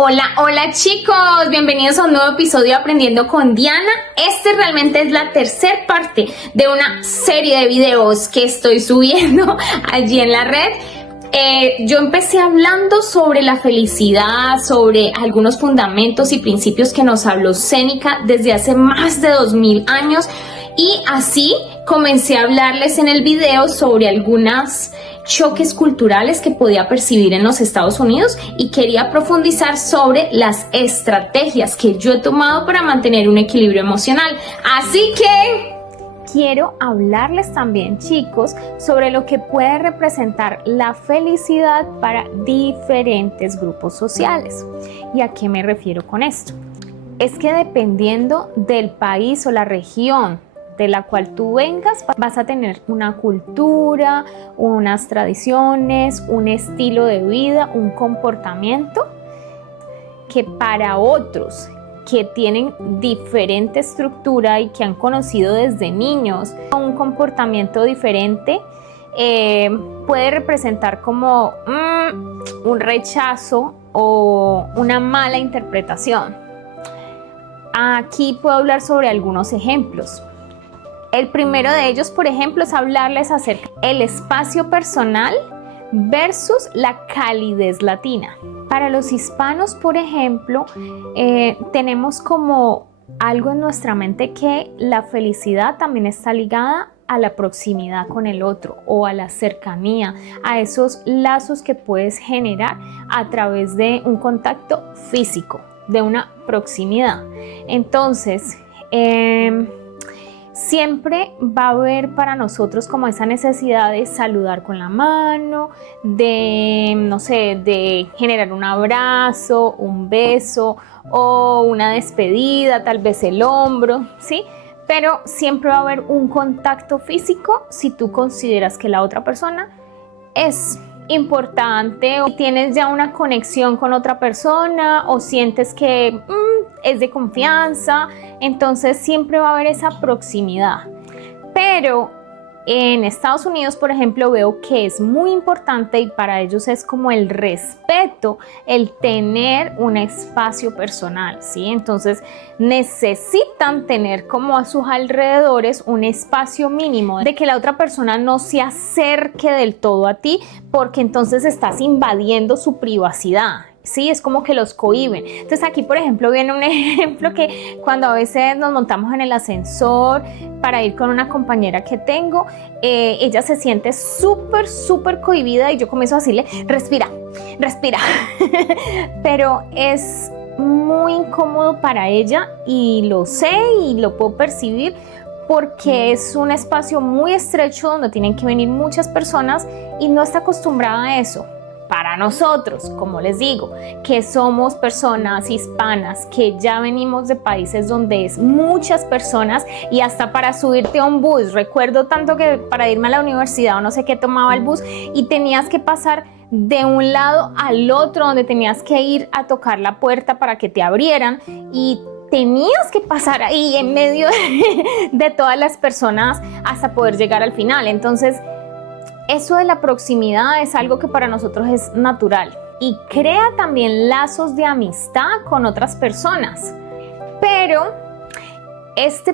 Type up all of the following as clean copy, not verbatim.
Hola, hola chicos, bienvenidos a un nuevo episodio de Aprendiendo con Diana. Este realmente es la tercera parte de una serie de videos que estoy subiendo allí en la red. Yo empecé hablando sobre la felicidad, sobre algunos fundamentos y principios que nos habló Séneca desde hace más de 2000 años y así comencé a hablarles en el video sobre algunos choques culturales que podía percibir en los Estados Unidos y quería profundizar sobre las estrategias que yo he tomado para mantener un equilibrio emocional. Así que quiero hablarles también, chicos, sobre lo que puede representar la felicidad para diferentes grupos sociales. ¿Y a qué me refiero con esto? Es que dependiendo del país o la región de la cual tú vengas, vas a tener una cultura, unas tradiciones, un estilo de vida, un comportamiento que para otros que tienen diferente estructura y que han conocido desde niños un comportamiento diferente, puede representar como un rechazo o una mala interpretación. Aquí puedo hablar sobre algunos ejemplos. El primero de ellos, por ejemplo, es hablarles acerca del espacio personal versus la calidez latina. Para los hispanos, por ejemplo, tenemos como algo en nuestra mente que la felicidad también está ligada a la proximidad con el otro o a la cercanía, a esos lazos que puedes generar a través de un contacto físico, de una proximidad. Entonces, siempre va a haber para nosotros como esa necesidad de saludar con la mano, de, no sé, de generar un abrazo, un beso o una despedida, tal vez el hombro, ¿sí? Pero siempre va a haber un contacto físico si tú consideras que la otra persona es importante o tienes ya una conexión con otra persona o sientes que es de confianza, entonces siempre va a haber esa proximidad. Pero en Estados Unidos, por ejemplo, veo que es muy importante y para ellos es como el respeto, el tener un espacio personal, ¿sí? Entonces necesitan tener como a sus alrededores un espacio mínimo de que la otra persona no se acerque del todo a ti porque entonces estás invadiendo su privacidad. Sí, es como que los cohíben. Entonces aquí, por ejemplo, viene un ejemplo que cuando a veces nos montamos en el ascensor para ir con una compañera que tengo, ella se siente súper cohibida y yo comienzo a decirle, respira, pero es muy incómodo para ella y lo sé y lo puedo percibir porque es un espacio muy estrecho donde tienen que venir muchas personas y no está acostumbrada a eso. Para nosotros, como les digo, que somos personas hispanas, que ya venimos de países donde es muchas personas y hasta para subirte a un bus, recuerdo tanto que para irme a la universidad o no sé qué tomaba el bus y tenías que pasar de un lado al otro donde tenías que ir a tocar la puerta para que te abrieran y tenías que pasar ahí en medio de todas las personas hasta poder llegar al final. Entonces, eso de la proximidad es algo que para nosotros es natural y crea también lazos de amistad con otras personas. Pero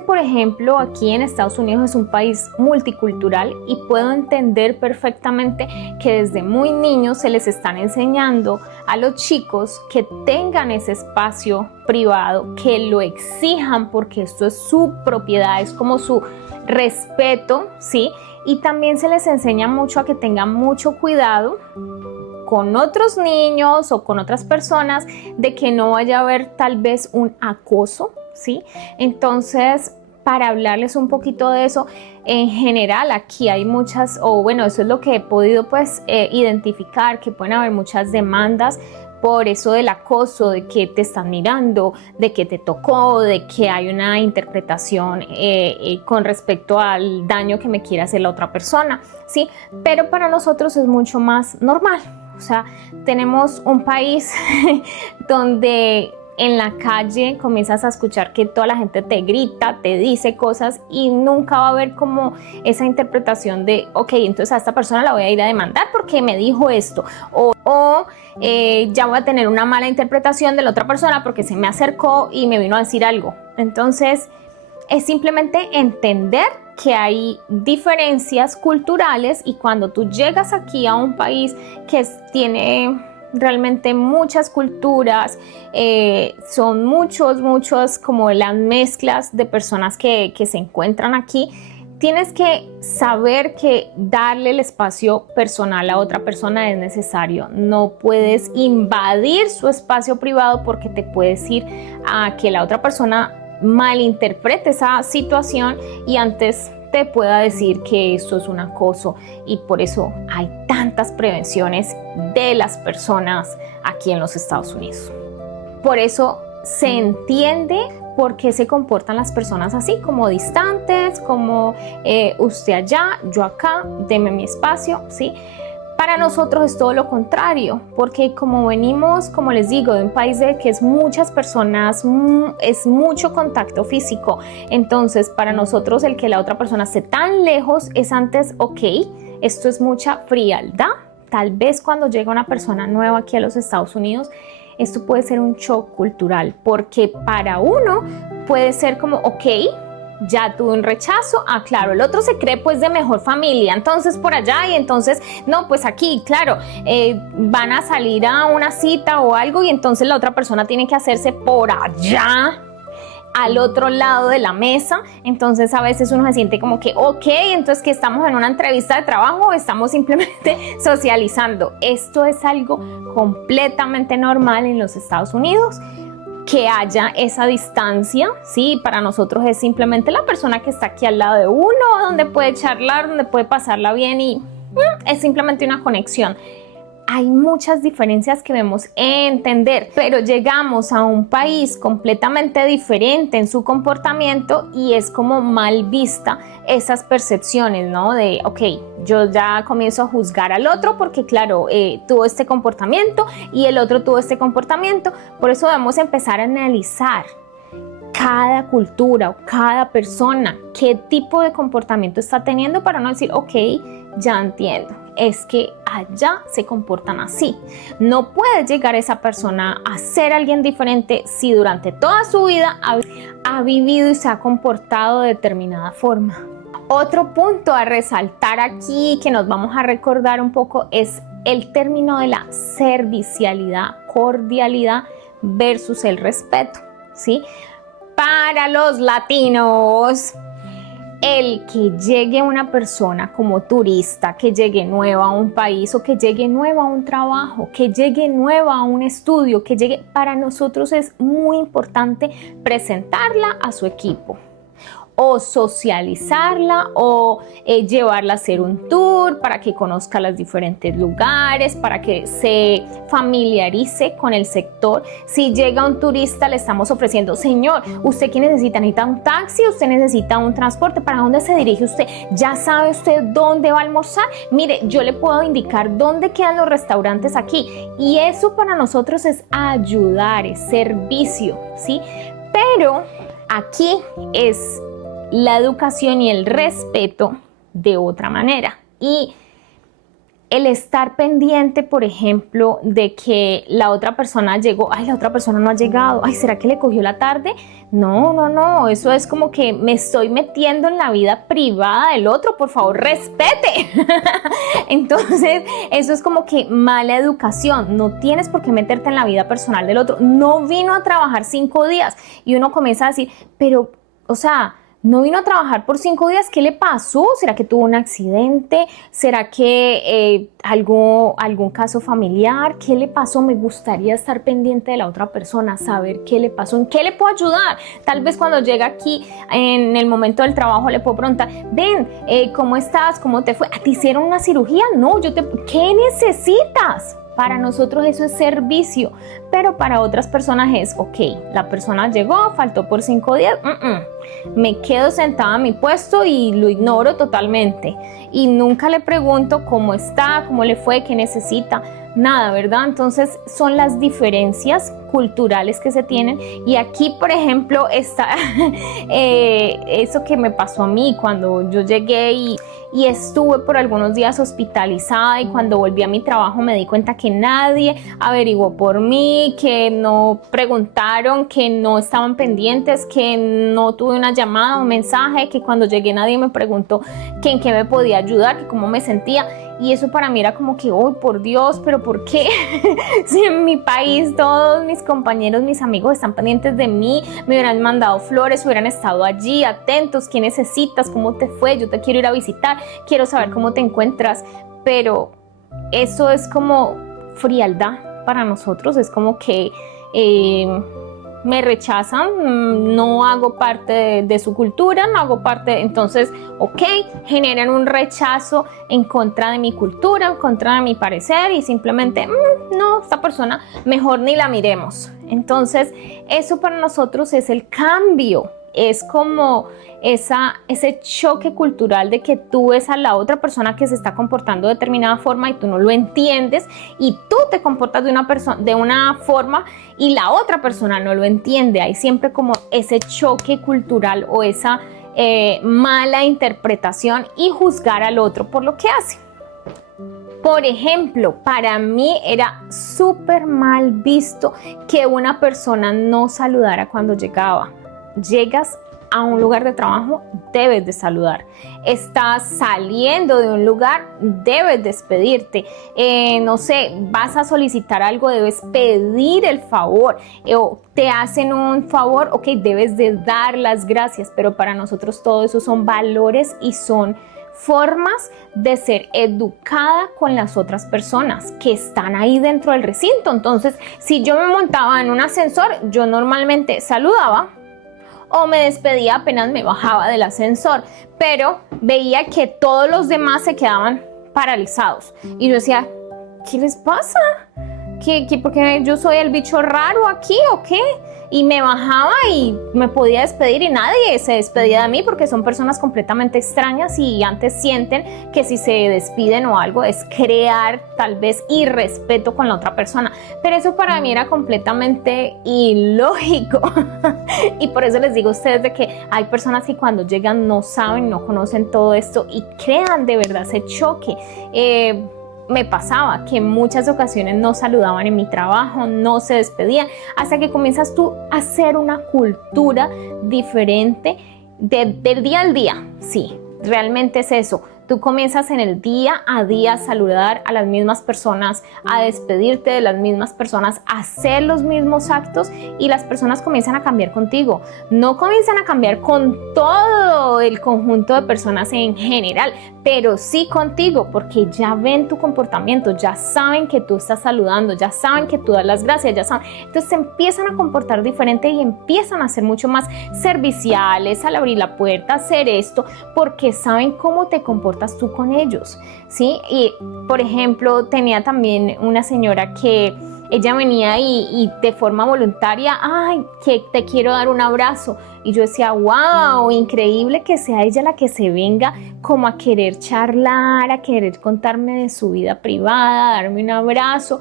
por ejemplo, aquí en Estados Unidos es un país multicultural y puedo entender perfectamente que desde muy niños se les están enseñando a los chicos que tengan ese espacio privado, que lo exijan porque esto es su propiedad, es como su respeto, ¿sí? Y también se les enseña mucho a que tengan mucho cuidado con otros niños o con otras personas, de que no vaya a haber tal vez un acoso, ¿sí? Entonces, para hablarles un poquito de eso, en general aquí hay muchas, o bueno, eso es lo que he podido pues identificar, que pueden haber muchas demandas por eso del acoso, de que te están mirando, de que te tocó, de que hay una interpretación con respecto al daño que me quiere hacer la otra persona, ¿sí? Pero para nosotros es mucho más normal. O sea, tenemos un país donde en la calle comienzas a escuchar que toda la gente te grita, te dice cosas y nunca va a haber como esa interpretación de, ok, entonces a esta persona la voy a ir a demandar porque me dijo esto, o o ya voy a tener una mala interpretación de la otra persona porque se me acercó y me vino a decir algo. Entonces, es simplemente entender que hay diferencias culturales y cuando tú llegas aquí a un país que tiene realmente muchas culturas, son muchos como las mezclas de personas que se encuentran aquí, tienes que saber que darle el espacio personal a otra persona es necesario. No puedes invadir su espacio privado porque te puedes ir a que la otra persona malinterprete esa situación y antes te pueda decir que esto es un acoso, y por eso hay tantas prevenciones de las personas aquí en los Estados Unidos. Por eso se entiende por qué se comportan las personas así, como distantes, como usted allá, yo acá, deme mi espacio, ¿sí? Para nosotros es todo lo contrario, porque como venimos, como les digo, de un país de que es muchas personas, es mucho contacto físico, entonces para nosotros el que la otra persona esté tan lejos es antes, ok, esto es mucha frialdad. Tal vez cuando llega una persona nueva aquí a los Estados Unidos, esto puede ser un shock cultural, porque para uno puede ser como, ok, ya tuve un rechazo, claro, el otro se cree pues de mejor familia, entonces por allá, y entonces, no, pues aquí, claro, van a salir a una cita o algo y entonces la otra persona tiene que hacerse por allá, al otro lado de la mesa. Entonces a veces uno se siente como que, ok, entonces que estamos en una entrevista de trabajo o estamos simplemente socializando. Esto es algo completamente normal en los Estados Unidos, que haya esa distancia, ¿sí? Para nosotros es simplemente la persona que está aquí al lado de uno, donde puede charlar, donde puede pasarla bien y es simplemente una conexión. Hay muchas diferencias que debemos entender, pero llegamos a un país completamente diferente en su comportamiento y es como mal vista esas percepciones, ¿no? De, ok, yo ya comienzo a juzgar al otro porque, claro, tuvo este comportamiento y el otro tuvo este comportamiento. Por eso debemos empezar a analizar cada cultura o cada persona, qué tipo de comportamiento está teniendo, para no decir, ok, ya entiendo, es que allá se comportan así. No puede llegar esa persona a ser alguien diferente si durante toda su vida ha vivido y se ha comportado de determinada forma. Otro punto a resaltar aquí que nos vamos a recordar un poco es el término de la servicialidad, cordialidad versus el respeto, ¿sí? Para los latinos, el que llegue una persona como turista, que llegue nueva a un país o que llegue nueva a un trabajo, que llegue nueva a un estudio, para nosotros es muy importante presentarla a su equipo, o socializarla, o llevarla a hacer un tour para que conozca los diferentes lugares, para que se familiarice con el sector. Si llega un turista, le estamos ofreciendo, señor, ¿usted qué necesita? ¿Necesita un taxi? ¿Usted necesita un transporte? ¿Para dónde se dirige usted? ¿Ya sabe usted dónde va a almorzar? Mire, yo le puedo indicar dónde quedan los restaurantes aquí. Y eso para nosotros es ayudar, es servicio, ¿sí? Pero aquí es la educación y el respeto de otra manera. Y el estar pendiente, por ejemplo, de que la otra persona llegó, ay, la otra persona no ha llegado, ay, ¿será que le cogió la tarde? No, eso es como que me estoy metiendo en la vida privada del otro, por favor, respete. Entonces, eso es como que mala educación, no tienes por qué meterte en la vida personal del otro. No vino a trabajar 5 días y uno comienza a decir, pero, o sea, no vino a trabajar por 5 días, ¿qué le pasó? ¿Será que tuvo un accidente? ¿Será que algún caso familiar? ¿Qué le pasó? Me gustaría estar pendiente de la otra persona, saber qué le pasó, en qué le puedo ayudar. Tal vez cuando llega aquí en el momento del trabajo le puedo preguntar, ven, ¿cómo estás? ¿Cómo te fue? ¿Te hicieron una cirugía? No, ¿qué necesitas? Para nosotros eso es servicio, pero para otras personas es, ok, la persona llegó, faltó por 5 días, me quedo sentada en mi puesto y lo ignoro totalmente. Y nunca le pregunto cómo está, cómo le fue, qué necesita, nada, ¿verdad? Entonces son las diferencias culturales que se tienen. Y aquí, por ejemplo, está eso que me pasó a mí cuando yo llegué y estuve por algunos días hospitalizada, y cuando volví a mi trabajo me di cuenta que nadie averiguó por mí, que no preguntaron, que no estaban pendientes, que no tuve una llamada o un mensaje, que cuando llegué nadie me preguntó que en qué me podía ayudar, que cómo me sentía. Y eso para mí era como que, oh, por Dios, pero ¿por qué? Si en mi país todos mis compañeros, mis amigos están pendientes de mí, me hubieran mandado flores, hubieran estado allí atentos, ¿qué necesitas? ¿Cómo te fue? Yo te quiero ir a visitar, quiero saber cómo te encuentras. Pero eso es como frialdad para nosotros, es como que me rechazan, no hago parte de su cultura, no hago parte, entonces, ok, generan un rechazo en contra de mi cultura, en contra de mi parecer, y simplemente, no, esta persona mejor ni la miremos. Entonces, eso para nosotros es el cambio. Es como ese choque cultural de que tú ves a la otra persona que se está comportando de determinada forma y tú no lo entiendes, y tú te comportas de una forma y la otra persona no lo entiende. Hay siempre como ese choque cultural o esa mala interpretación y juzgar al otro por lo que hace. Por ejemplo, para mí era súper mal visto que una persona no saludara cuando llegaba. Llegas a un lugar de trabajo, debes de saludar. Estás saliendo de un lugar, debes despedirte. No sé, vas a solicitar algo, debes pedir el favor. O te hacen un favor, ok, debes de dar las gracias. Pero para nosotros todo eso son valores y son formas de ser educada con las otras personas que están ahí dentro del recinto. Entonces, si yo me montaba en un ascensor, yo normalmente saludaba o me despedía apenas me bajaba del ascensor, pero veía que todos los demás se quedaban paralizados y yo decía, ¿qué les pasa? ¿Porque yo soy el bicho raro aquí o qué? Y me bajaba y me podía despedir y nadie se despedía de mí, porque son personas completamente extrañas y antes sienten que si se despiden o algo es crear tal vez irrespeto con la otra persona. Pero eso para mí era completamente ilógico. Y por eso les digo a ustedes de que hay personas que cuando llegan no saben, no conocen todo esto y crean de verdad ese choque. Me pasaba que en muchas ocasiones no saludaban en mi trabajo, no se despedían, hasta que comienzas tú a hacer una cultura diferente del día al día. Sí, realmente es eso. Tú comienzas en el día a día a saludar a las mismas personas, a despedirte de las mismas personas, a hacer los mismos actos, y las personas comienzan a cambiar contigo. No comienzan a cambiar con todo el conjunto de personas en general, pero sí contigo, porque ya ven tu comportamiento, ya saben que tú estás saludando, ya saben que tú das las gracias, ya saben. Entonces se empiezan a comportar diferente y empiezan a ser mucho más serviciales al abrir la puerta, hacer esto, porque saben cómo te comportas tú con ellos, ¿sí? Y por ejemplo, tenía también una señora que ella venía y de forma voluntaria, ay, que te quiero dar un abrazo. Y yo decía, wow, increíble que sea ella la que se venga como a querer charlar, a querer contarme de su vida privada, darme un abrazo,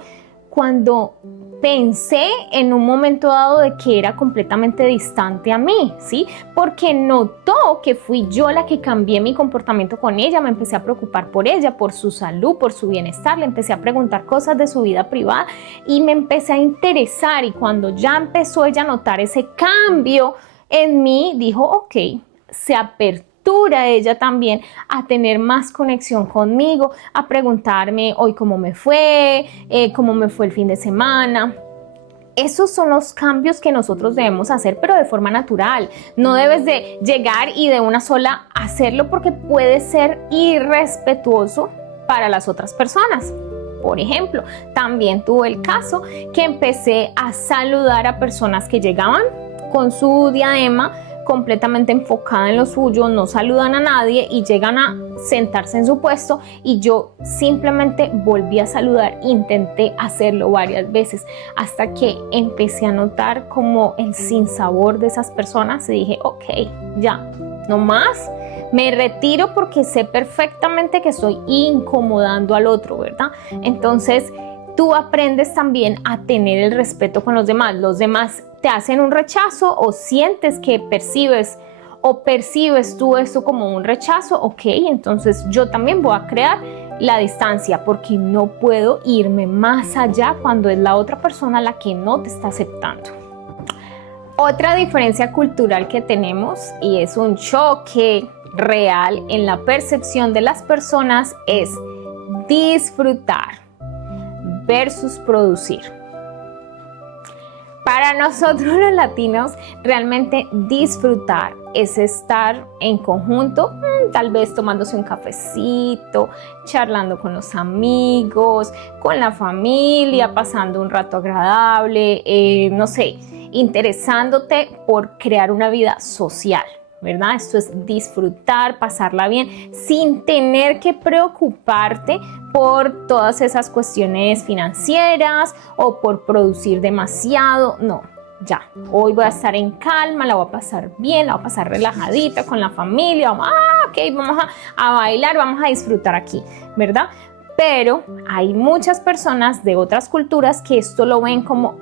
cuando pensé en un momento dado de que era completamente distante a mí, ¿sí? Porque notó que fui yo la que cambié mi comportamiento con ella, me empecé a preocupar por ella, por su salud, por su bienestar, le empecé a preguntar cosas de su vida privada y me empecé a interesar, y cuando ya empezó ella a notar ese cambio en mí, dijo, ok, se aperturó ella también a tener más conexión conmigo, a preguntarme hoy cómo me fue el fin de semana. Esos son los cambios que nosotros debemos hacer, pero de forma natural. No debes de llegar y de una sola hacerlo, porque puede ser irrespetuoso para las otras personas. Por ejemplo, también tuve el caso que empecé a saludar a personas que llegaban con su diadema completamente enfocada en lo suyo, no saludan a nadie y llegan a sentarse en su puesto, y yo simplemente volví a saludar. Intenté hacerlo varias veces hasta que empecé a notar como el sinsabor de esas personas y dije, ok, ya, no más, me retiro, porque sé perfectamente que estoy incomodando al otro, ¿verdad? Entonces tú aprendes también a tener el respeto con los demás. Los demás te hacen un rechazo o sientes que percibes tú esto como un rechazo, ok, entonces yo también voy a crear la distancia porque no puedo irme más allá cuando es la otra persona la que no te está aceptando. Otra diferencia cultural que tenemos, y es un choque real en la percepción de las personas, es disfrutar versus producir. Para nosotros los latinos, realmente disfrutar es estar en conjunto, tal vez tomándose un cafecito, charlando con los amigos, con la familia, pasando un rato agradable, no sé, interesándote por crear una vida social, ¿verdad? Esto es disfrutar, pasarla bien, sin tener que preocuparte por todas esas cuestiones financieras o por producir demasiado, no. Ya, hoy voy a estar en calma, la voy a pasar bien, la voy a pasar relajadita con la familia, vamos a bailar, vamos a disfrutar aquí, ¿verdad? Pero hay muchas personas de otras culturas que esto lo ven como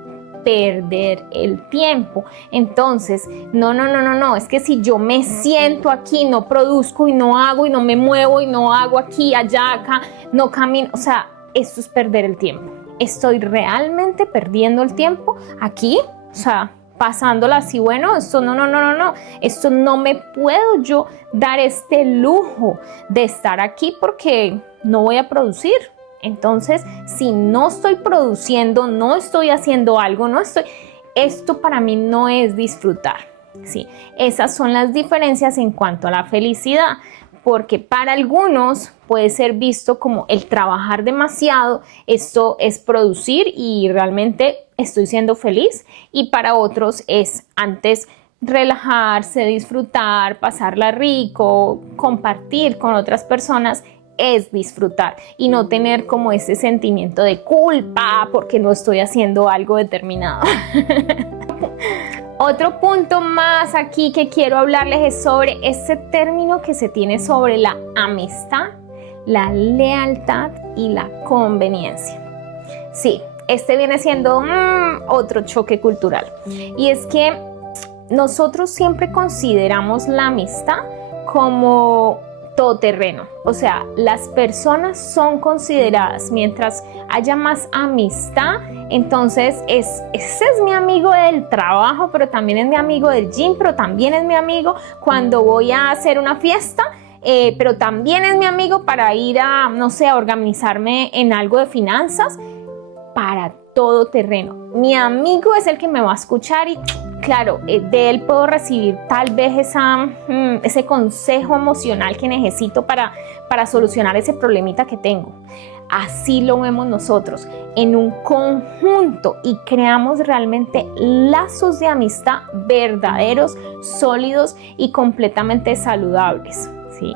perder el tiempo. Entonces, no, es que si yo me siento aquí, no produzco y no hago y no me muevo y no hago aquí, allá, acá, no camino, o sea, esto es perder el tiempo. ¿Estoy realmente perdiendo el tiempo aquí? O sea, pasándola así, bueno, esto no, esto no me puedo yo dar este lujo de estar aquí porque no voy a producir. Entonces, si no estoy produciendo, no estoy haciendo algo, esto para mí no es disfrutar, ¿sí? Esas son las diferencias en cuanto a la felicidad, porque para algunos puede ser visto como el trabajar demasiado, esto es producir y realmente estoy siendo feliz, y para otros es antes relajarse, disfrutar, pasarla rico, compartir con otras personas, es disfrutar y no tener como ese sentimiento de culpa porque no estoy haciendo algo determinado. Otro punto más aquí que quiero hablarles es sobre ese término que se tiene sobre la amistad, la lealtad y la conveniencia. Sí, este viene siendo otro choque cultural, y es que nosotros siempre consideramos la amistad como todoterreno, o sea, las personas son consideradas, mientras haya más amistad, entonces ese es mi amigo del trabajo, pero también es mi amigo del gym, pero también es mi amigo cuando voy a hacer una fiesta, pero también es mi amigo para ir a, no sé, a organizarme en algo de finanzas, para todo terreno. Mi amigo es el que me va a escuchar y claro, de él puedo recibir tal vez ese consejo emocional que necesito para solucionar ese problemita que tengo. Así lo vemos nosotros, en un conjunto, y creamos realmente lazos de amistad verdaderos, sólidos y completamente saludables, ¿sí?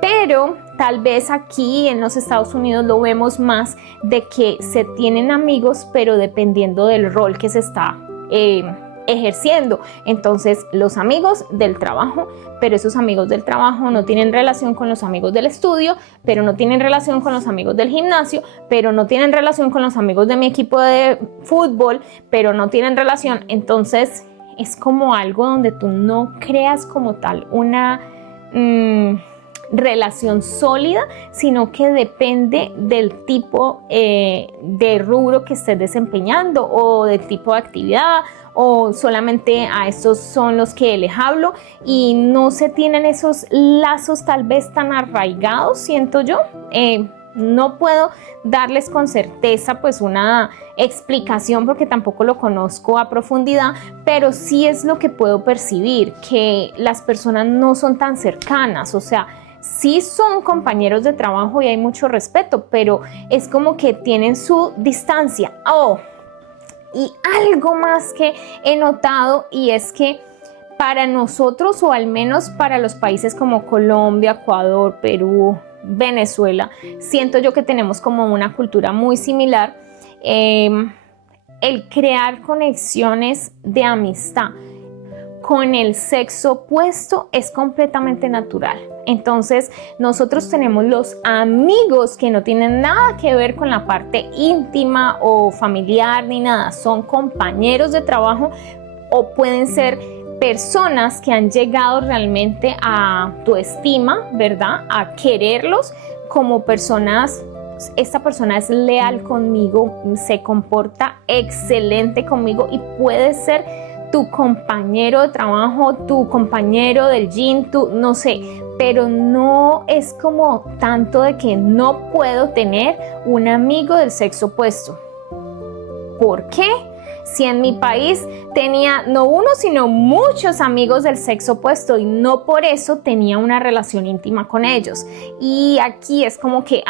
Pero tal vez aquí en los Estados Unidos lo vemos más de que se tienen amigos, pero dependiendo del rol que se está ejerciendo. Entonces, los amigos del trabajo, pero esos amigos del trabajo no tienen relación con los amigos del estudio, pero no tienen relación con los amigos del gimnasio, pero no tienen relación con los amigos de mi equipo de fútbol, pero no tienen relación. Entonces, es como algo donde tú no creas como tal una relación sólida, sino que depende del tipo de rubro que estés desempeñando o del tipo de actividad, o solamente a estos son los que les hablo y no se tienen esos lazos tal vez tan arraigados, siento yo. No puedo darles con certeza pues una explicación porque tampoco lo conozco a profundidad, pero sí es lo que puedo percibir, que las personas no son tan cercanas, o sea, sí son compañeros de trabajo y hay mucho respeto, pero es como que tienen su distancia. Y algo más que he notado, y es que para nosotros, o al menos para los países como Colombia, Ecuador, Perú, Venezuela, siento yo que tenemos como una cultura muy similar. El crear conexiones de amistad con el sexo opuesto es completamente natural. Entonces nosotros tenemos los amigos que no tienen nada que ver con la parte íntima o familiar ni nada, son compañeros de trabajo o pueden ser personas que han llegado realmente a tu estima, ¿verdad? A quererlos como personas. Esta persona es leal conmigo, se comporta excelente conmigo y puede ser tu compañero de trabajo, tu compañero del gym, no sé, pero no es como tanto de que no puedo tener un amigo del sexo opuesto. ¿Por qué? Si en mi país tenía no uno, sino muchos amigos del sexo opuesto y no por eso tenía una relación íntima con ellos. Y aquí es como que,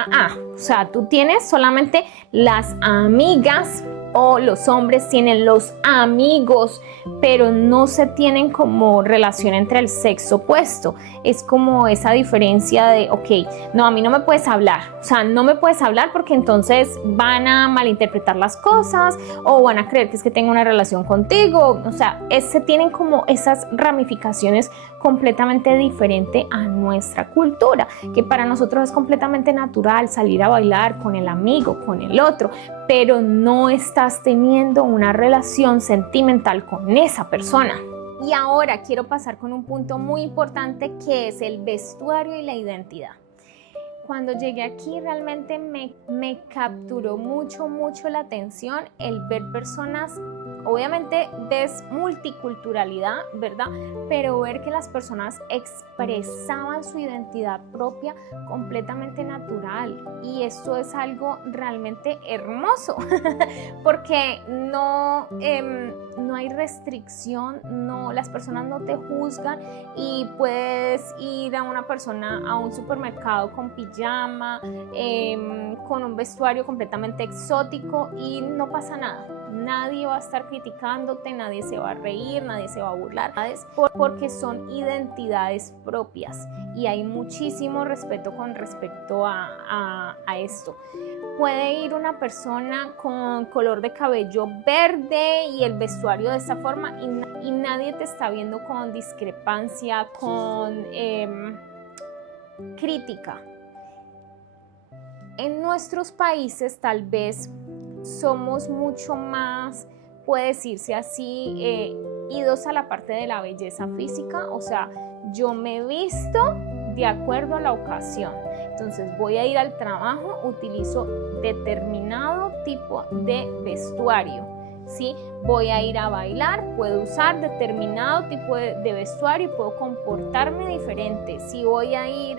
o sea, tú tienes solamente las amigas o los hombres tienen los amigos, pero no se tienen como relación entre el sexo opuesto. Es como esa diferencia de, ok, no, a mí no me puedes hablar, o sea, no me puedes hablar porque entonces van a malinterpretar las cosas o van a creer que es que tengo una relación contigo, o sea, se tienen como esas ramificaciones completamente diferentes a nuestra cultura, que para nosotros es completamente natural salir a bailar con el amigo, con el otro, pero no estás teniendo una relación sentimental con esa persona. Y ahora quiero pasar con un punto muy importante que es el vestuario y la identidad. Cuando llegué aquí realmente me capturó mucho la atención el ver personas. Obviamente ves multiculturalidad, ¿verdad? Pero ver que las personas expresaban su identidad propia completamente natural. Y esto es algo realmente hermoso, porque no hay restricción, las personas no te juzgan y puedes ir a una persona a un supermercado con pijama, con un vestuario completamente exótico y no pasa nada. Nadie va a estar criticándote, nadie se va a reír, nadie se va a burlar, porque son identidades propias y hay muchísimo respeto con respecto a esto. Puede ir una persona con color de cabello verde y el vestuario de esta forma y nadie te está viendo con discrepancia, con crítica. En nuestros países tal vez somos mucho más, puede decirse así, idos a la parte de la belleza física, o sea, yo me visto de acuerdo a la ocasión. Entonces voy a ir al trabajo, utilizo determinado tipo de vestuario, ¿sí? Voy a ir a bailar, puedo usar determinado tipo de vestuario y puedo comportarme diferente. Si voy a ir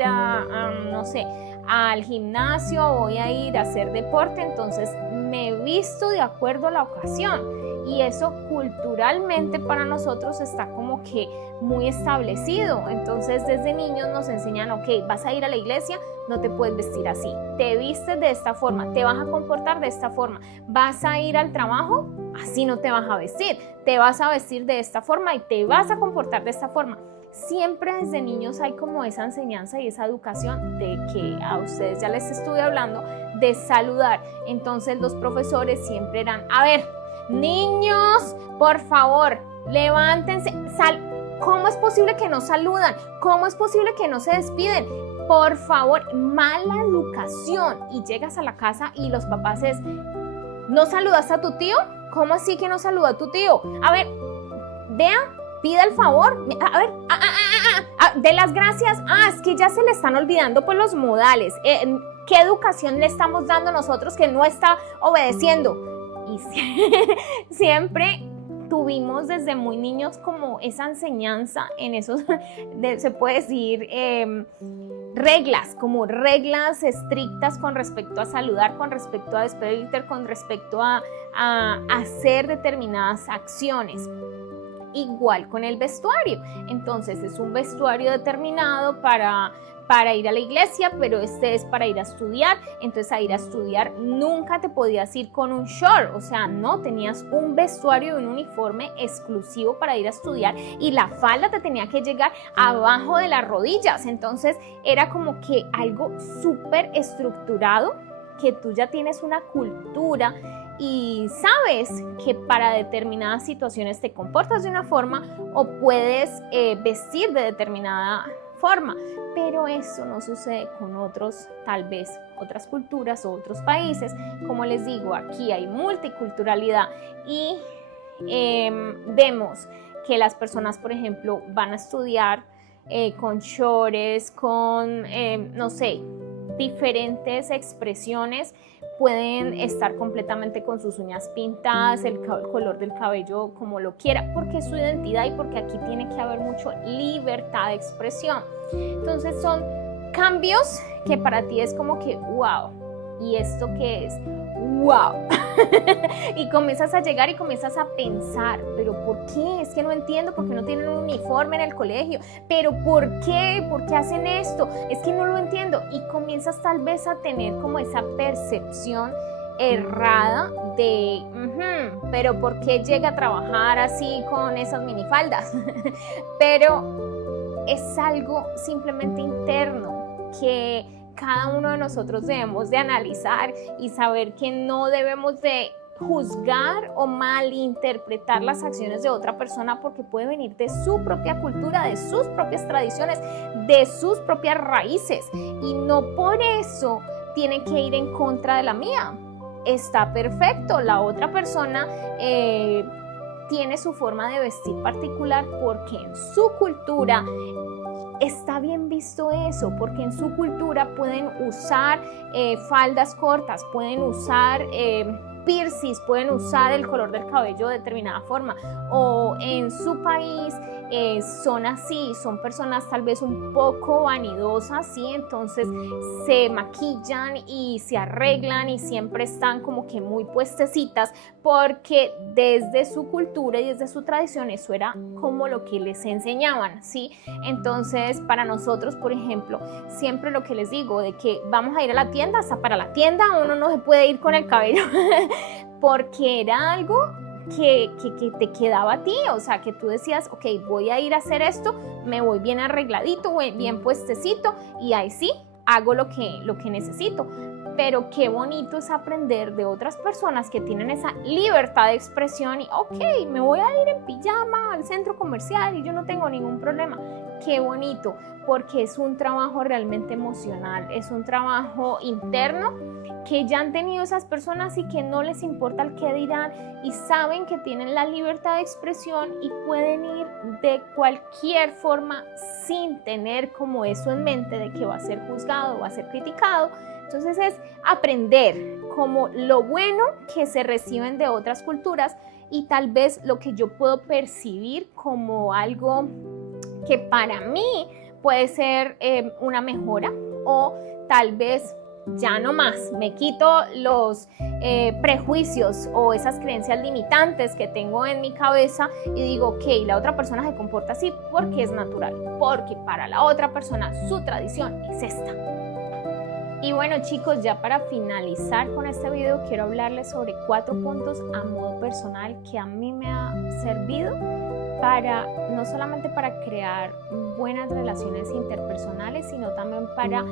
no sé, al gimnasio, voy a ir a hacer deporte, entonces me visto de acuerdo a la ocasión. Y eso culturalmente para nosotros está como que muy establecido. Entonces desde niños nos enseñan, ok, vas a ir a la iglesia, no te puedes vestir así, te vistes de esta forma, te vas a comportar de esta forma, vas a ir al trabajo, así no te vas a vestir, te vas a vestir de esta forma y te vas a comportar de esta forma. Siempre desde niños hay como esa enseñanza y esa educación de que a ustedes ya les estuve hablando de saludar. Entonces los profesores siempre eran, a ver, niños, por favor, levántense, ¿cómo es posible que no saludan? ¿Cómo es posible que no se despiden? Por favor, mala educación. Y llegas a la casa y los papás es, ¿no saludaste a tu tío? ¿Cómo así que no saludó a tu tío? A ver, vea, pida el favor, a ver, de las gracias, es que ya se le están olvidando pues los modales. ¿Qué educación le estamos dando nosotros que no está obedeciendo? Y siempre tuvimos desde muy niños como esa enseñanza en esos, se puede decir, reglas, como reglas estrictas con respecto a saludar, con respecto a despedirte, con respecto a hacer determinadas acciones. Igual con el vestuario. Entonces es un vestuario determinado para ir a la iglesia, pero este es para ir a estudiar. Entonces a ir a estudiar nunca te podías ir con un short, o sea, no, tenías un vestuario y un uniforme exclusivo para ir a estudiar y la falda te tenía que llegar abajo de las rodillas. Entonces era como que algo súper estructurado, que tú ya tienes una cultura y sabes que para determinadas situaciones te comportas de una forma o puedes vestir de determinada forma, pero eso no sucede con otros, tal vez otras culturas o otros países. Como les digo, aquí hay multiculturalidad y vemos que las personas, por ejemplo, van a estudiar con chores, con, no sé, diferentes expresiones, pueden estar completamente con sus uñas pintadas, el color del cabello como lo quiera, porque es su identidad y porque aquí tiene que haber mucha libertad de expresión. Entonces son cambios que para ti es como que wow, ¿y esto qué es? ¡Wow! Y comienzas a llegar y comienzas a pensar, ¿pero por qué? Es que no entiendo por qué no tienen un uniforme en el colegio, ¿pero por qué? ¿Por qué hacen esto? Es que no lo entiendo. Y comienzas tal vez a tener como esa percepción errada de, ¿pero por qué llega a trabajar así con esas minifaldas? Pero es algo simplemente interno que cada uno de nosotros debemos de analizar y saber que no debemos de juzgar o malinterpretar las acciones de otra persona, porque puede venir de su propia cultura, de sus propias tradiciones, de sus propias raíces, y no por eso tiene que ir en contra de la mía. Está perfecto, la otra persona tiene su forma de vestir particular porque en su cultura está bien visto eso, porque en su cultura pueden usar faldas cortas, pueden usar piercings, pueden usar el color del cabello de determinada forma, o en su país son así, son personas tal vez un poco vanidosas, ¿sí? Entonces se maquillan y se arreglan y siempre están como que muy puestecitas, porque desde su cultura y desde su tradición eso era como lo que les enseñaban, ¿sí? Entonces para nosotros, por ejemplo, siempre lo que les digo de que vamos a ir a la tienda, hasta para la tienda uno no se puede ir con el cabello porque era algo que te quedaba a ti, o sea, que tú decías, ok, voy a ir a hacer esto, me voy bien arregladito, bien puestecito, y ahí sí, hago lo que necesito. Pero qué bonito es aprender de otras personas que tienen esa libertad de expresión y, ok, me voy a ir en pijama al centro comercial y yo no tengo ningún problema. Qué bonito, porque es un trabajo realmente emocional, es un trabajo interno que ya han tenido esas personas y que no les importa el qué dirán y saben que tienen la libertad de expresión y pueden ir de cualquier forma sin tener como eso en mente de que va a ser juzgado, va a ser criticado. Entonces es aprender como lo bueno que se reciben de otras culturas y tal vez lo que yo puedo percibir como algo que para mí puede ser una mejora, o tal vez ya no más, me quito los prejuicios o esas creencias limitantes que tengo en mi cabeza y digo, ok, la otra persona se comporta así porque es natural, porque para la otra persona su tradición es esta. Y bueno chicos, ya para finalizar con este video quiero hablarles sobre 4 puntos a modo personal que a mí me ha servido para, no solamente para crear buenas relaciones interpersonales, sino también para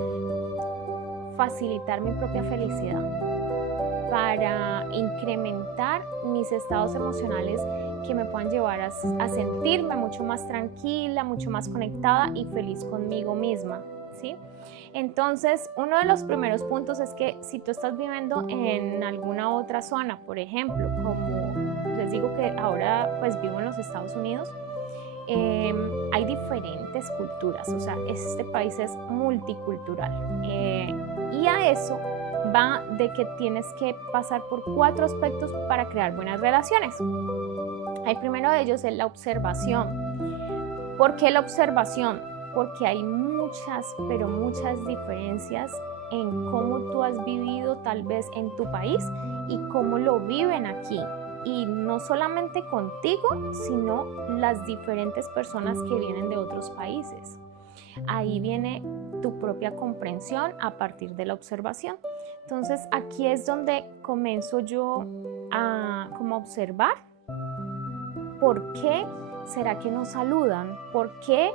facilitar mi propia felicidad, para incrementar mis estados emocionales que me puedan llevar a sentirme mucho más tranquila, mucho más conectada y feliz conmigo misma, ¿sí? Entonces, uno de los primeros puntos es que si tú estás viviendo en alguna otra zona, por ejemplo, como les digo que ahora pues vivo en los Estados Unidos, hay diferentes culturas, o sea, este país es multicultural y a eso va de que tienes que pasar por 4 aspectos para crear buenas relaciones. El primero de ellos es la observación. ¿Por qué la observación? Porque hay muchas, pero muchas diferencias en cómo tú has vivido tal vez en tu país y cómo lo viven aquí. Y no solamente contigo, sino las diferentes personas que vienen de otros países. Ahí viene tu propia comprensión a partir de la observación. Entonces aquí es donde comienzo yo a como observar por qué será que no saludan, por qué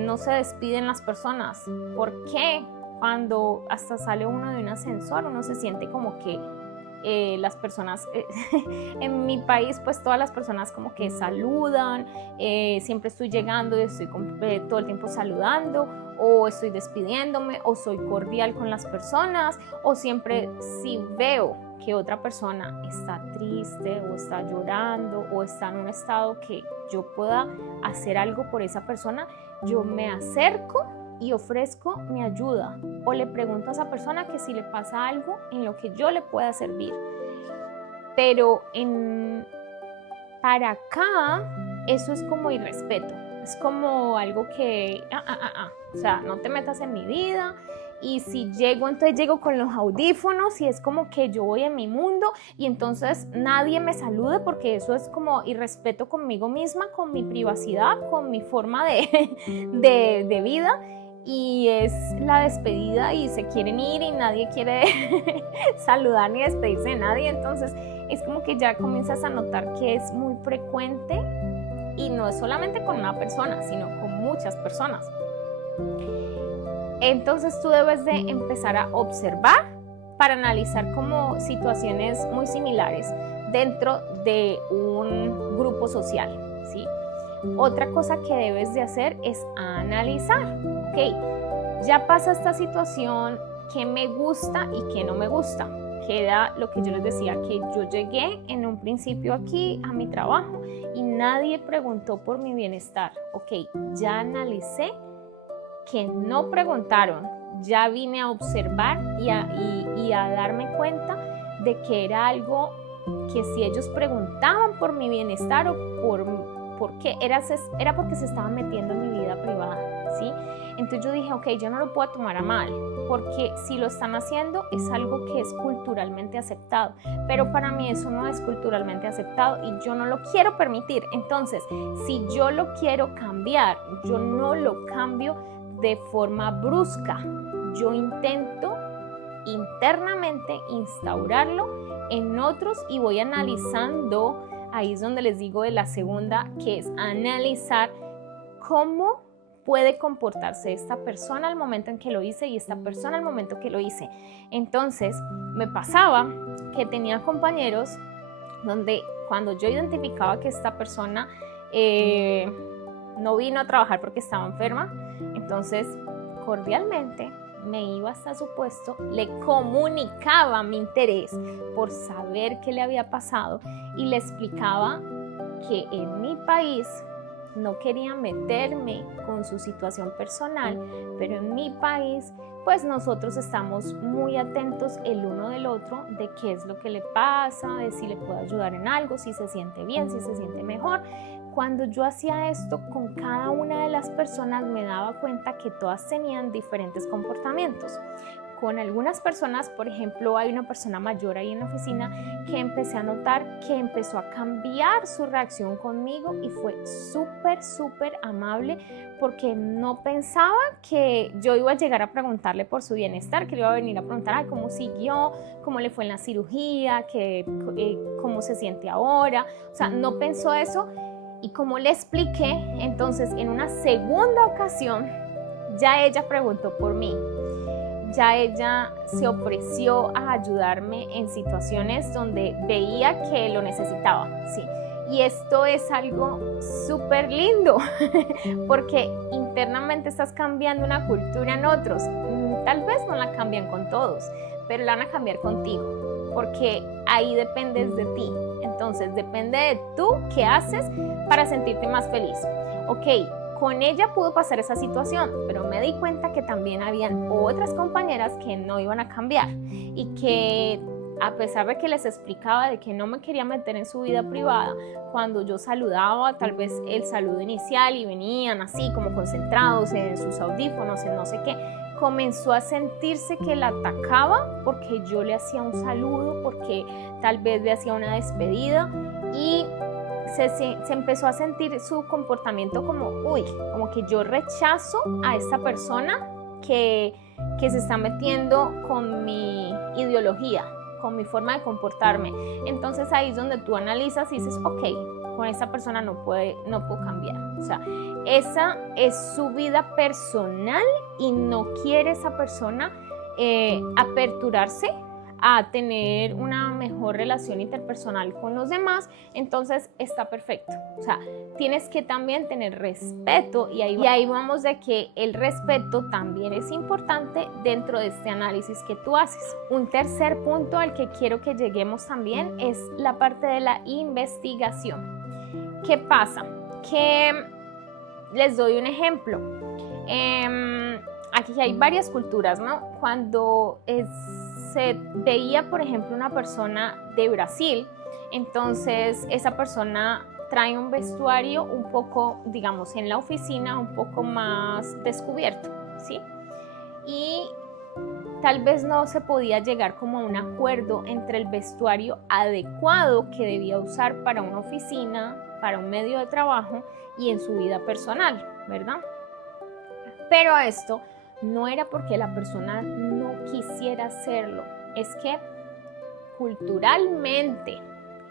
no se despiden las personas, por qué cuando hasta sale uno de un ascensor uno se siente como que las personas, en mi país pues todas las personas como que saludan, siempre estoy llegando y estoy todo el tiempo saludando, o estoy despidiéndome, o soy cordial con las personas, o siempre si veo que otra persona está triste o está llorando o está en un estado que yo pueda hacer algo por esa persona, yo me acerco y ofrezco mi ayuda o le pregunto a esa persona que si le pasa algo en lo que yo le pueda servir. Pero para acá eso es como irrespeto, es como algo que, o sea, no te metas en mi vida. Y si llego, entonces llego con los audífonos y es como que yo voy en mi mundo y entonces nadie me salude porque eso es como irrespeto conmigo misma, con mi privacidad, con mi forma de vida. Y es la despedida y se quieren ir y nadie quiere saludar ni despedirse de nadie. Entonces es como que ya comienzas a notar que es muy frecuente y no es solamente con una persona, sino con muchas personas. Entonces tú debes de empezar a observar para analizar como situaciones muy similares dentro de un grupo social, ¿sí? Otra cosa que debes de hacer es analizar, ok, ya pasa esta situación, ¿qué me gusta y qué no me gusta? Queda lo que yo les decía, que yo llegué en un principio aquí a mi trabajo y nadie preguntó por mi bienestar, ok, ya analicé que no preguntaron, ya vine a observar y a darme cuenta de que era algo que si ellos preguntaban por mi bienestar o por qué, era porque se estaban metiendo en mi vida privada, ¿sí? Entonces yo dije, ok, yo no lo puedo tomar a mal, porque si lo están haciendo es algo que es culturalmente aceptado, pero para mí eso no es culturalmente aceptado y yo no lo quiero permitir. Entonces, si yo lo quiero cambiar, yo no lo cambio de forma brusca, yo intento internamente instaurarlo en otros y voy analizando, ahí es donde les digo de la segunda, que es analizar cómo puede comportarse esta persona al momento en que lo hice y esta persona al momento que lo hice. Entonces me pasaba que tenía compañeros donde cuando yo identificaba que esta persona no vino a trabajar porque estaba enferma, entonces cordialmente me iba hasta su puesto, le comunicaba mi interés por saber qué le había pasado y le explicaba que en mi país no quería meterme con su situación personal, pero en mi país pues nosotros estamos muy atentos el uno del otro de qué es lo que le pasa, de si le puedo ayudar en algo, si se siente bien, si se siente mejor. Cuando yo hacía esto con cada una de las personas me daba cuenta que todas tenían diferentes comportamientos. Con algunas personas, por ejemplo, hay una persona mayor ahí en la oficina que empecé a notar que empezó a cambiar su reacción conmigo y fue súper amable porque no pensaba que yo iba a llegar a preguntarle por su bienestar, que le iba a venir a preguntar cómo siguió, cómo le fue en la cirugía, cómo se siente ahora. O sea, no pensó eso. Y como le expliqué, entonces en una segunda ocasión ya ella preguntó por mí. Ya ella se ofreció a ayudarme en situaciones donde veía que lo necesitaba, sí. Y esto es algo súper lindo porque internamente estás cambiando una cultura en otros. Tal vez no la cambian con todos, pero la van a cambiar contigo porque ahí dependes de ti. Entonces depende de tú qué haces para sentirte más feliz. Ok, con ella pudo pasar esa situación, pero me di cuenta que también habían otras compañeras que no iban a cambiar y que a pesar de que les explicaba de que no me quería meter en su vida privada, cuando yo saludaba, tal vez el saludo inicial y venían así como concentrados en sus audífonos, en no sé qué, comenzó a sentirse que la atacaba porque yo le hacía un saludo, porque tal vez le hacía una despedida y se empezó a sentir su comportamiento como que yo rechazo a esta persona que se está metiendo con mi ideología, con mi forma de comportarme. Entonces ahí es donde tú analizas y dices, ok, con esa persona no puedo cambiar. O sea, esa es su vida personal y no quiere esa persona aperturarse a tener una mejor mejor relación interpersonal con los demás, entonces está perfecto. O sea, tienes que también tener respeto y ahí vamos de que el respeto también es importante dentro de este análisis que tú haces. Un tercer punto al que quiero que lleguemos también es la parte de la investigación. ¿Qué pasa? Que les doy un ejemplo. Aquí hay varias culturas, ¿no? Cuando se veía, por ejemplo, una persona de Brasil, entonces esa persona trae un vestuario un poco, digamos, en la oficina, un poco más descubierto, ¿sí? Y tal vez no se podía llegar como a un acuerdo entre el vestuario adecuado que debía usar para una oficina, para un medio de trabajo y en su vida personal, ¿verdad? Pero esto no era porque la persona no quisiera hacerlo, es que culturalmente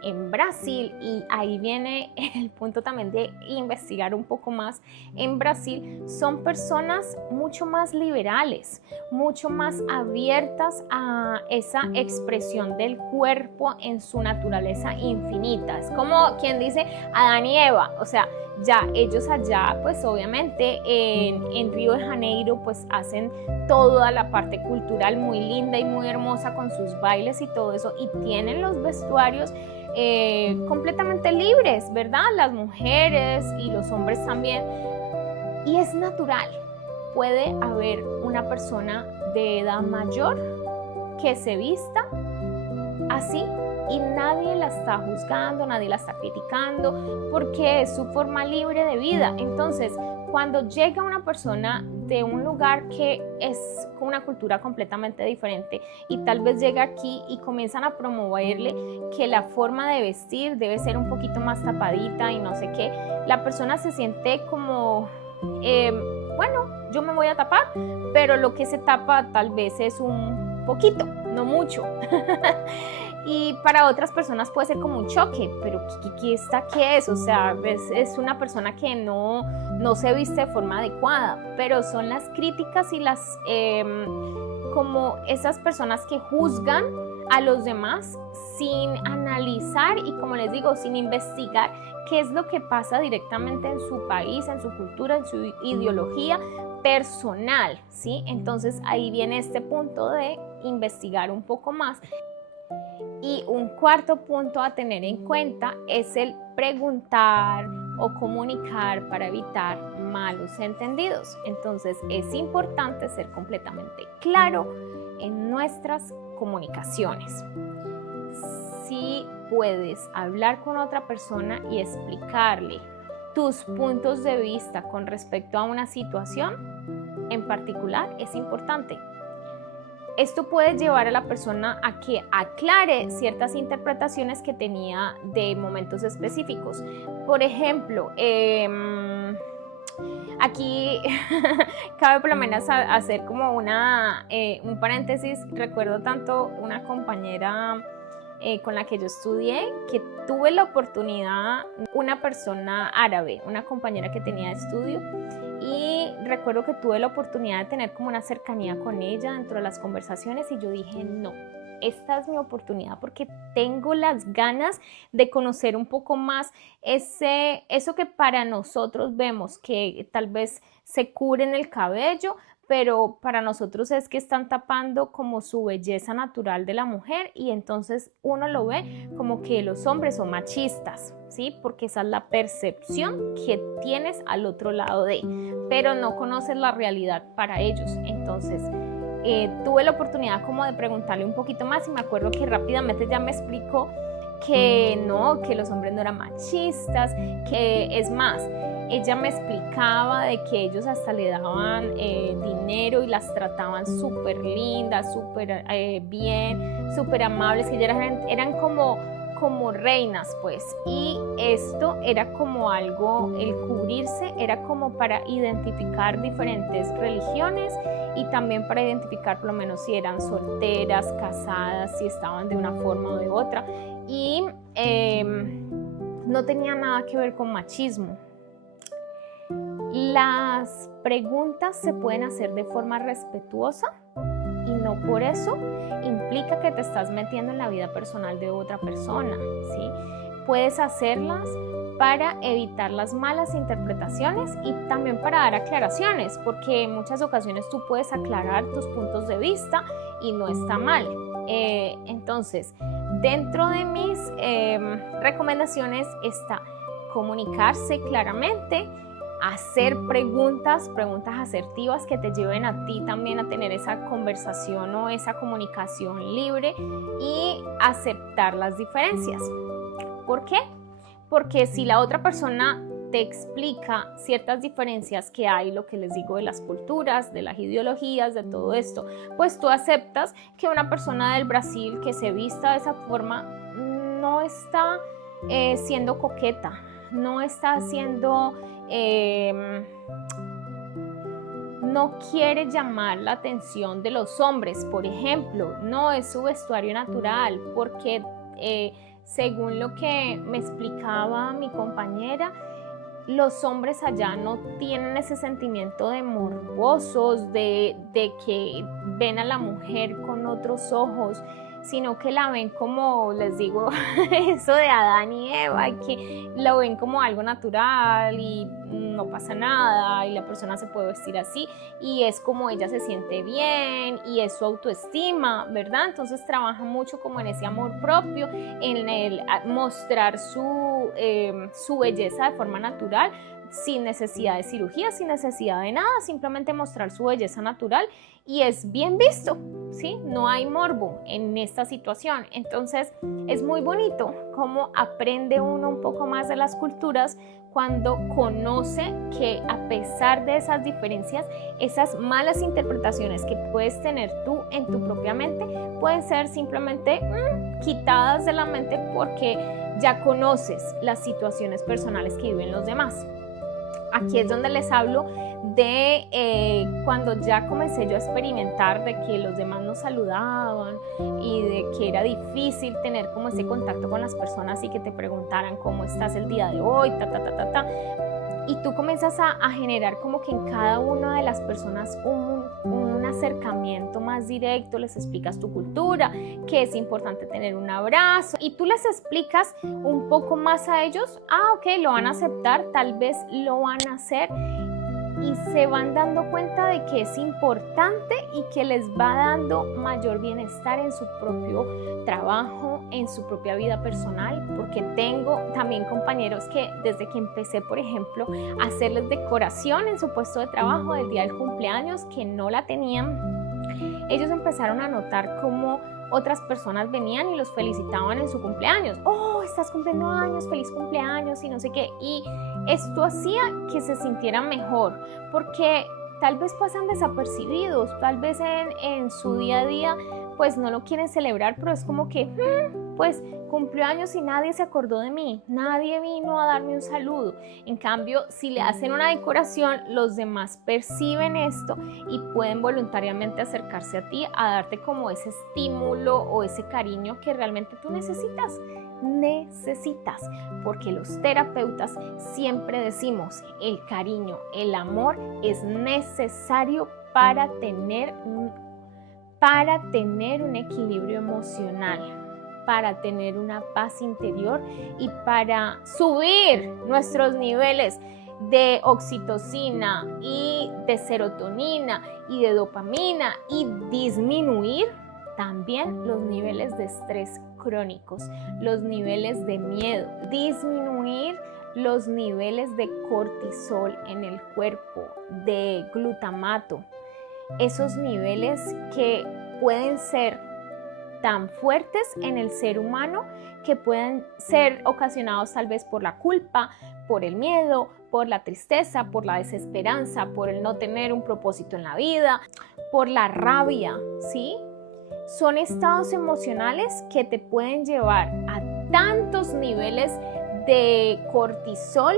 en Brasil, y ahí viene el punto también de investigar un poco más, en Brasil son personas mucho más liberales, mucho más abiertas a esa expresión del cuerpo en su naturaleza infinita. Es como quien dice Adán y Eva, o sea, ya ellos allá pues obviamente en Río de Janeiro pues hacen toda la parte cultural muy linda y muy hermosa con sus bailes y todo eso, y tienen los vestuarios completamente libres, ¿verdad? Las mujeres y los hombres también, y es natural. Puede haber una persona de edad mayor que se vista así y nadie la está juzgando, nadie la está criticando porque es su forma libre de vida. Entonces, cuando llega una persona de un lugar que es con una cultura completamente diferente y tal vez llega aquí y comienzan a promoverle que la forma de vestir debe ser un poquito más tapadita y no sé qué, la persona se siente como, bueno, yo me voy a tapar, pero lo que se tapa tal vez es un poquito, no mucho. Y para otras personas puede ser como un choque, pero ¿qué es? O sea, es una persona que no se viste de forma adecuada, pero son las críticas y las como esas personas que juzgan a los demás sin analizar y, como les digo, sin investigar qué es lo que pasa directamente en su país, en su cultura, en su ideología personal, ¿sí? Entonces ahí viene este punto de investigar un poco más. Y un cuarto punto a tener en cuenta es el preguntar o comunicar para evitar malos entendidos. Entonces es importante ser completamente claro en nuestras comunicaciones. Si puedes hablar con otra persona y explicarle tus puntos de vista con respecto a una situación en particular, es importante. Esto puede llevar a la persona a que aclare ciertas interpretaciones que tenía de momentos específicos. Por ejemplo, aquí cabe por lo menos hacer como un paréntesis. Recuerdo tanto una compañera con la que yo estudié, que tuve la oportunidad, una persona árabe, una compañera que tenía de estudio, y recuerdo que tuve la oportunidad de tener como una cercanía con ella dentro de las conversaciones, y yo dije, no, esta es mi oportunidad porque tengo las ganas de conocer un poco más eso que para nosotros vemos que tal vez se cubre en el cabello, pero para nosotros es que están tapando como su belleza natural de la mujer, y entonces uno lo ve como que los hombres son machistas, ¿sí? Porque esa es la percepción que tienes al otro lado pero no conoces la realidad para ellos. Entonces tuve la oportunidad como de preguntarle un poquito más, y me acuerdo que rápidamente ya me explicó que no, que los hombres no eran machistas, que es más, ella me explicaba de que ellos hasta le daban dinero y las trataban súper lindas, súper bien, súper amables, que ellas eran como reinas, pues. Y esto era como algo, el cubrirse era como para identificar diferentes religiones y también para identificar por lo menos si eran solteras, casadas, si estaban de una forma o de otra. Y no tenía nada que ver con machismo. Las preguntas se pueden hacer de forma respetuosa y no por eso implica que te estás metiendo en la vida personal de otra persona, ¿sí? Puedes hacerlas para evitar las malas interpretaciones y también para dar aclaraciones, porque en muchas ocasiones tú puedes aclarar tus puntos de vista y no está mal. Entonces, dentro de mis recomendaciones está comunicarse claramente, hacer preguntas asertivas que te lleven a ti también a tener esa conversación o esa comunicación libre y aceptar las diferencias. ¿Por qué? Porque si la otra persona te explica ciertas diferencias que hay, lo que les digo de las culturas, de las ideologías, de todo esto, pues tú aceptas que una persona del Brasil que se vista de esa forma no está siendo coqueta, no está siendo, no quiere llamar la atención de los hombres, por ejemplo, no es su vestuario natural, porque según lo que me explicaba mi compañera, los hombres allá no tienen ese sentimiento de morbosos, de que ven a la mujer con otros ojos, sino que la ven como, les digo, eso de Adán y Eva, que lo ven como algo natural y no pasa nada y la persona se puede vestir así y es como ella se siente bien y es su autoestima, ¿verdad? Entonces trabaja mucho como en ese amor propio, en el mostrar su belleza de forma natural, sin necesidad de cirugía, sin necesidad de nada, simplemente mostrar su belleza natural y es bien visto, ¿sí? No hay morbo en esta situación. Entonces es muy bonito cómo aprende uno un poco más de las culturas cuando conoce que a pesar de esas diferencias, esas malas interpretaciones que puedes tener tú en tu propia mente pueden ser simplemente quitadas de la mente porque ya conoces las situaciones personales que viven los demás. Aquí es donde les hablo de cuando ya comencé yo a experimentar de que los demás nos saludaban y de que era difícil tener como ese contacto con las personas y que te preguntaran cómo estás el día de hoy, y tú comienzas a generar como que en cada una de las personas un acercamiento más directo, les explicas tu cultura, que es importante tener un abrazo y tú les explicas un poco más a ellos, ok, lo van a aceptar, tal vez lo van a hacer y se van dando cuenta de que es importante y que les va dando mayor bienestar en su propio trabajo, en su propia vida personal, porque tengo también compañeros que desde que empecé, por ejemplo, a hacerles decoración en su puesto de trabajo del día del cumpleaños, que no la tenían, ellos empezaron a notar cómo otras personas venían y los felicitaban en su cumpleaños. ¡Oh, estás cumpliendo años! ¡Feliz cumpleaños! Y no sé qué. Y esto hacía que se sintieran mejor, porque tal vez pasan desapercibidos, tal vez en su día a día pues no lo quieren celebrar, pero es como que pues cumplió años y nadie se acordó de mí, nadie vino a darme un saludo. En cambio, si le hacen una decoración, los demás perciben esto y pueden voluntariamente acercarse a ti a darte como ese estímulo o ese cariño que realmente tú necesitas, porque los terapeutas siempre decimos, el cariño, el amor es necesario para tener un equilibrio emocional, para tener una paz interior y para subir nuestros niveles de oxitocina y de serotonina y de dopamina y disminuir también los niveles de estrés crónicos, los niveles de miedo, disminuir los niveles de cortisol en el cuerpo, de glutamato, esos niveles que pueden ser tan fuertes en el ser humano que pueden ser ocasionados tal vez por la culpa, por el miedo, por la tristeza, por la desesperanza, por el no tener un propósito en la vida, por la rabia, ¿sí? Son estados emocionales que te pueden llevar a tantos niveles de cortisol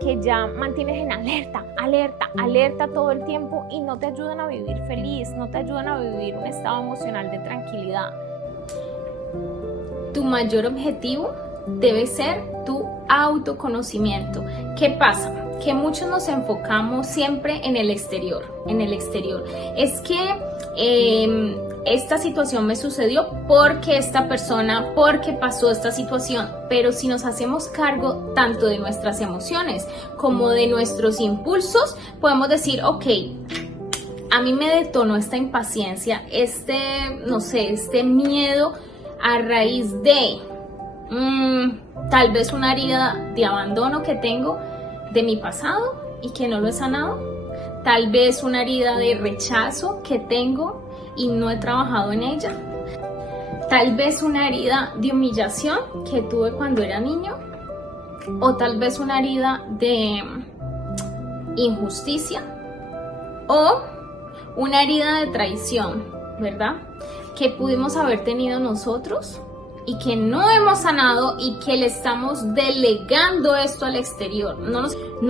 que ya mantienes en alerta todo el tiempo y no te ayudan a vivir feliz, no te ayudan a vivir un estado emocional de tranquilidad. Tu mayor objetivo debe ser tu autoconocimiento. ¿Qué pasa? que muchos nos enfocamos siempre en el exterior, Es que esta situación me sucedió porque esta persona, porque pasó esta situación, pero si nos hacemos cargo tanto de nuestras emociones como de nuestros impulsos, podemos decir, ok, a mí me detonó esta impaciencia, no sé, este miedo a raíz de tal vez una herida de abandono que tengo de mi pasado y que no lo he sanado, tal vez una herida de rechazo que tengo y no he trabajado en ella, tal vez una herida de humillación que tuve cuando era niño, o tal vez una herida de injusticia, o una herida de traición, ¿verdad? Que pudimos haber tenido nosotros y que no hemos sanado y que le estamos delegando esto al exterior. No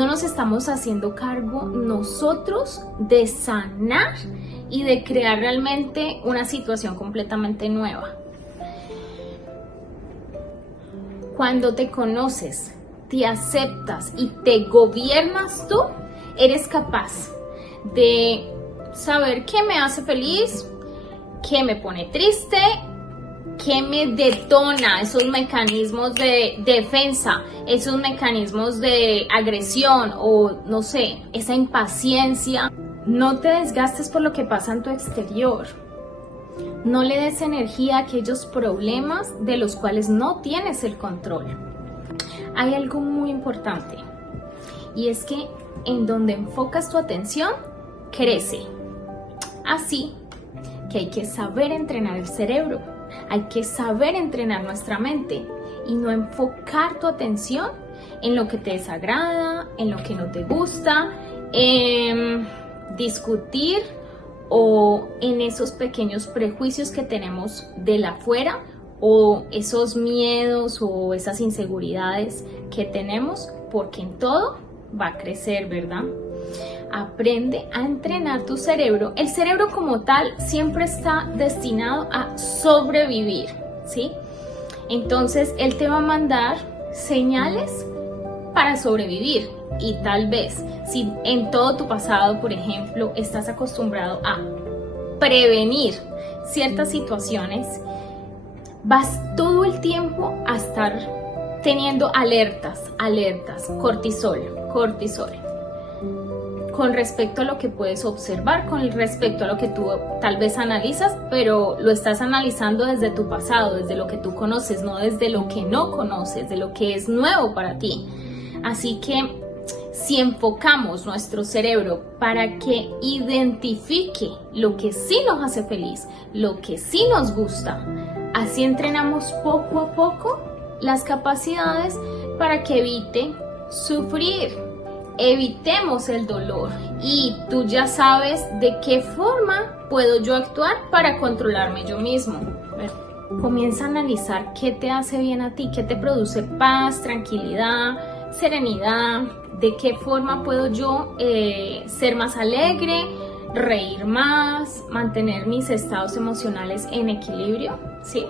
nos estamos haciendo cargo nosotros de sanar y de crear realmente una situación completamente nueva. Cuando te conoces, te aceptas y te gobiernas tú, eres capaz de saber qué me hace feliz, qué me pone triste, qué me detona esos mecanismos de defensa, esos mecanismos de agresión o no sé, esa impaciencia. No te desgastes por lo que pasa en tu exterior. No le des energía a aquellos problemas de los cuales no tienes el control. Hay algo muy importante y es que en donde enfocas tu atención, crece. Así que hay que saber entrenar el cerebro, hay que saber entrenar nuestra mente y no enfocar tu atención en lo que te desagrada, en lo que no te gusta, en discutir o en esos pequeños prejuicios que tenemos del afuera o esos miedos o esas inseguridades que tenemos, porque en todo va a crecer, ¿verdad? Aprende a entrenar tu cerebro. El cerebro como tal siempre está destinado a sobrevivir, ¿sí? Entonces él te va a mandar señales para sobrevivir y tal vez si en todo tu pasado, por ejemplo, estás acostumbrado a prevenir ciertas situaciones, vas todo el tiempo a estar teniendo alertas, cortisol, con respecto a lo que puedes observar, con respecto a lo que tú tal vez analizas, pero lo estás analizando desde tu pasado, desde lo que tú conoces, no desde lo que no conoces, de lo que es nuevo para ti. Así que si enfocamos nuestro cerebro para que identifique lo que sí nos hace feliz, lo que sí nos gusta, así entrenamos poco a poco las capacidades para que evite sufrir. Evitemos el dolor y tú ya sabes de qué forma puedo yo actuar para controlarme yo mismo. Comienza a analizar qué te hace bien a ti, qué te produce paz, tranquilidad, serenidad, de qué forma puedo yo ser más alegre, reír más, mantener mis estados emocionales en equilibrio, ¿sí?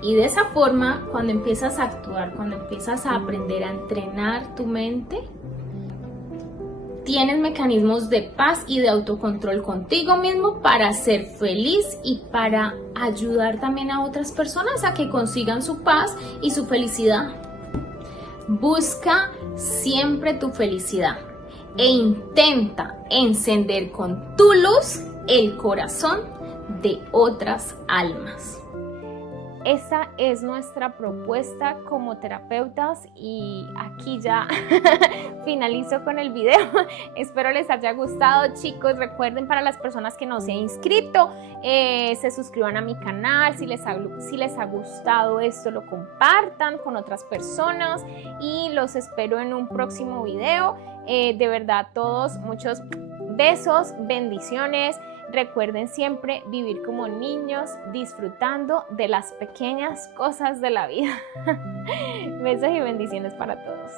Y de esa forma, cuando empiezas a actuar, cuando empiezas a aprender a entrenar tu mente, tienes mecanismos de paz y de autocontrol contigo mismo para ser feliz y para ayudar también a otras personas a que consigan su paz y su felicidad. Busca siempre tu felicidad e intenta encender con tu luz el corazón de otras almas. Esa es nuestra propuesta como terapeutas y aquí ya finalizo con el video. Espero les haya gustado, chicos. Recuerden, para las personas que no se han inscrito, se suscriban a mi canal. Si les ha gustado esto, lo compartan con otras personas y los espero en un próximo video. De verdad, todos, muchos besos, bendiciones. Recuerden siempre vivir como niños, disfrutando de las pequeñas cosas de la vida. Besos y bendiciones para todos.